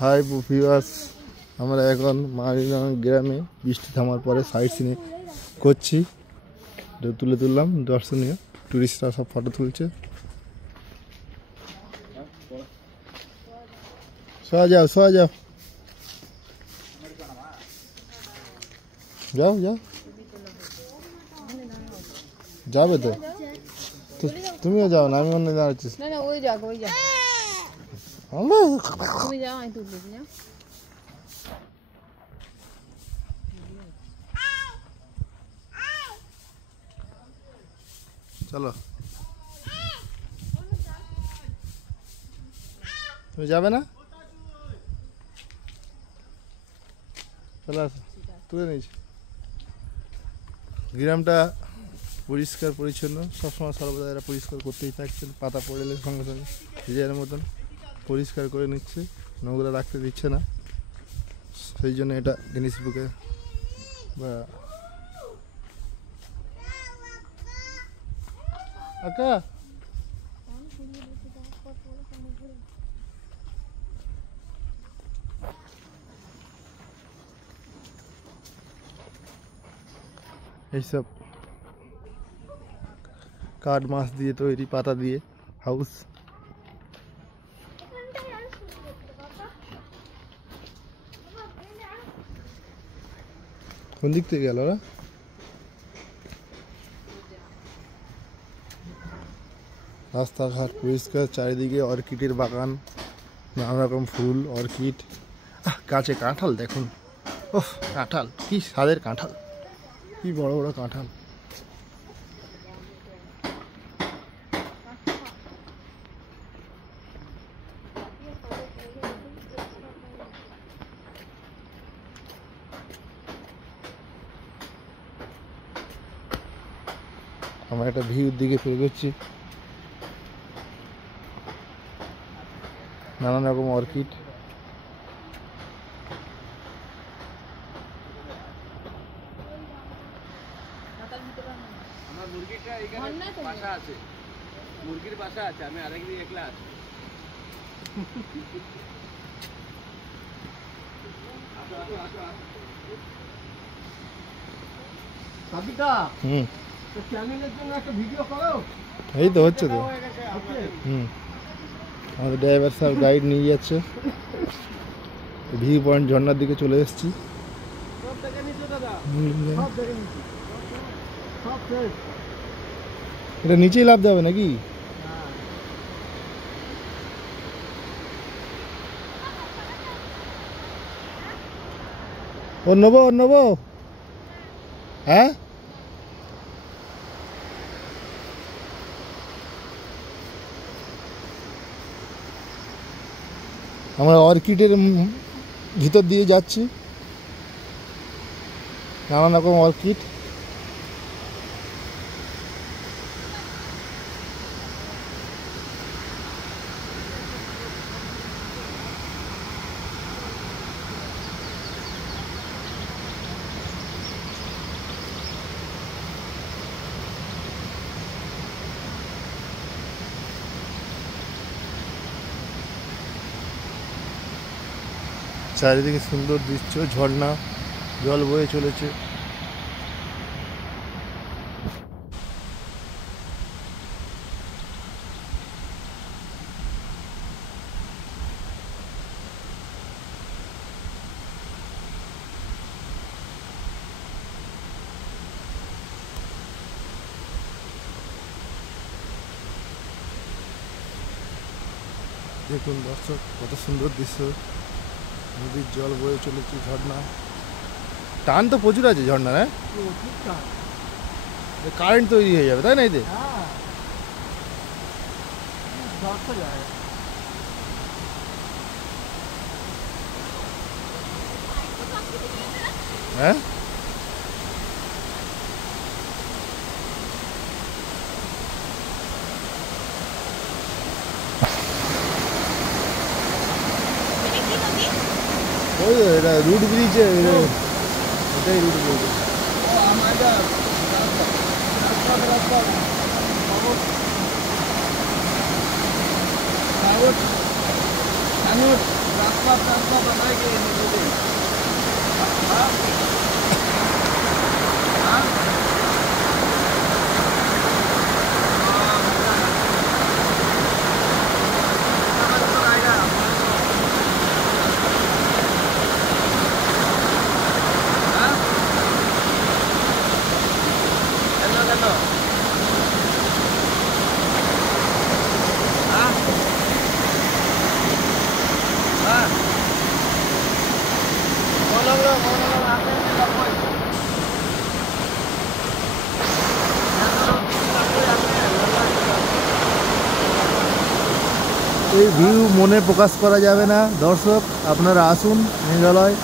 Hi viewers, আমরা এখন Marina গ্রামে বৃষ্টি থামার পরে সাইট সিনে করছি। তুলে তুললাম, দর্শনীয় টুরিস্টরা সব ফটো তুলছে। সরা যাও, সরা যাও, যাও যাও, যাবে তো তুমিও যাও না, আমি অন্য দাঁড়াচ্ছি। চলো, তুমি যাবে না? চলো আসো, তুলে নিয়েছি। গ্রামটা পরিষ্কার পরিচ্ছন্ন, সবসময় সর্বদা এরা পরিষ্কার করতেই থাকছেন। পাতা পড়লে সঙ্গে সঙ্গে ডিজাইনের মতন পরিষ্কার করে নিচ্ছে, নোংরা রাখতে দিচ্ছে না। সেই জন্য এটা গিনিস বুকে বা আকা এইসব কাঠ মাছ দিয়ে তৈরি, পাতা দিয়ে হাউস। কোন দিক থেকে গেল ওরা? রাস্তাঘাট পরিষ্কার, চারিদিকে অর্কিডের বাগান, নানা রকম ফুল, অর্কিড। গাছে কাঁঠাল দেখুন, ওহ কাঁঠাল, কি স্বাদের কাঁঠাল, কি বড় বড় কাঁঠাল। আমরা একটা ভিউর দিকে ফিরে গেছি, নানান রকম অর্কিড। আমার মুরগিটা এখানে বাসা আছে, মুরগির বাসা আছে, আমি আরেকদিন একলা আছি। এই তো হচ্ছে তো। আমাদের ড্রাইভার সাহেব গাইড নিয়ে যাচ্ছে। ভিউ পয়েন্ট ঝর্ণার দিকে চলে এসেছি। এটা নিচেই লাভ যাবে নাকি? ওর নেবো, ওর নেবো। হ্যাঁ আমরা অর্কিডের ভিতর দিয়ে যাচ্ছি, নানান রকম অর্কিড। চারিদিকে সুন্দর দৃশ্য, ঝর্ণা, জল বয়ে চলেছে। দেখুন দর্শক, কত সুন্দর দৃশ্য, নদীর জল বয়ে চলেছে, ঝর্ণা। টান তো প্রচুর আছে ঝর্ণা, হ্যাঁ কারেন্ট তৈরি হয়ে যাবে, তাই না? এতে হ্যাঁ ওই এটা রুট ব্রিজ, এটাই রুট ব্রিজ। রাস্তা এই ভিউ মনে প্রকাশ করা যাবে না। দর্শক আপনারা আসুন মেঘালয়।